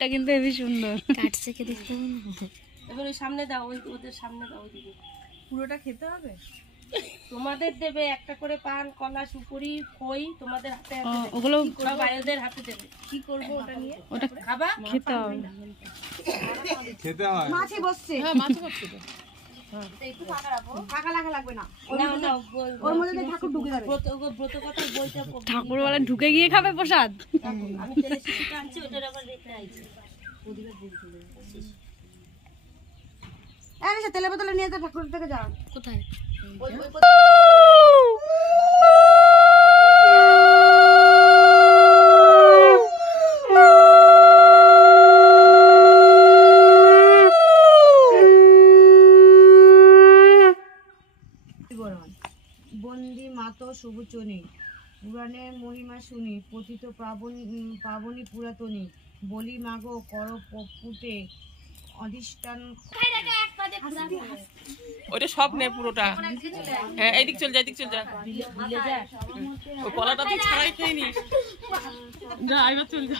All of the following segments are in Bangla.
মুখটা কিন্তু হেবি সুন্দর। কাটছে কে দেখতে হবে না। এবার ওই সামনে দাও, ওদের সামনে দাও। ওইদিকে পুরোটা খেতে হবে? তোমাদের দেবে একটা করে পান, কলা, সুপুরি, খই তোমাদের হাতে হাতে দেবে। ওগুলো সব বাইরেদের হাতে দেবে। কি করবো ওটা নিয়ে? ওটা খাবা? খেতে হবে। খেতে হয়। মাছে বসছে। হ্যাঁ, মাছে বসছে তো। একটু ফাঁকা রাখা লাগবে না। না, না, ওর মধ্যে ঠাকুর ঢুকে যাবে। ব্রত কথা বইটা ঠাকুর বলে ঢুকে গিয়ে খাবে প্রসাদ। আমি তেলের শিশিটা আনছি, ওটার আবার রেখে আইছি। তেলের বোতলে নিয়ে যা, ঠাকুর থেকে যা। কোথায়? বন্দি মাতো সবুচনি, পুরাণের মহিমা শুনি, পতিত পাবনী পুরাতনী, বলি মাগো কর পুটে অধিষ্ঠান। ওটা সব নেই পুরোটা। হ্যাঁ, এইদিক চল যা, এদিক চল যা। ওই কলাটা তুই ছাড়াই খেয়ে নিস। যা, এবার চল যা।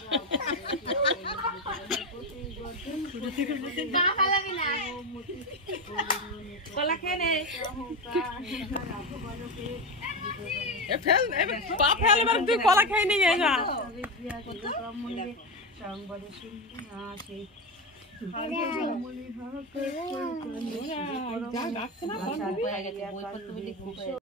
কলা খেয়ে নে। ফেল, পা ফেল, এবার তুই কলা খেয়ে নিয়ে যা। যা ডাকছে না, বই পত্র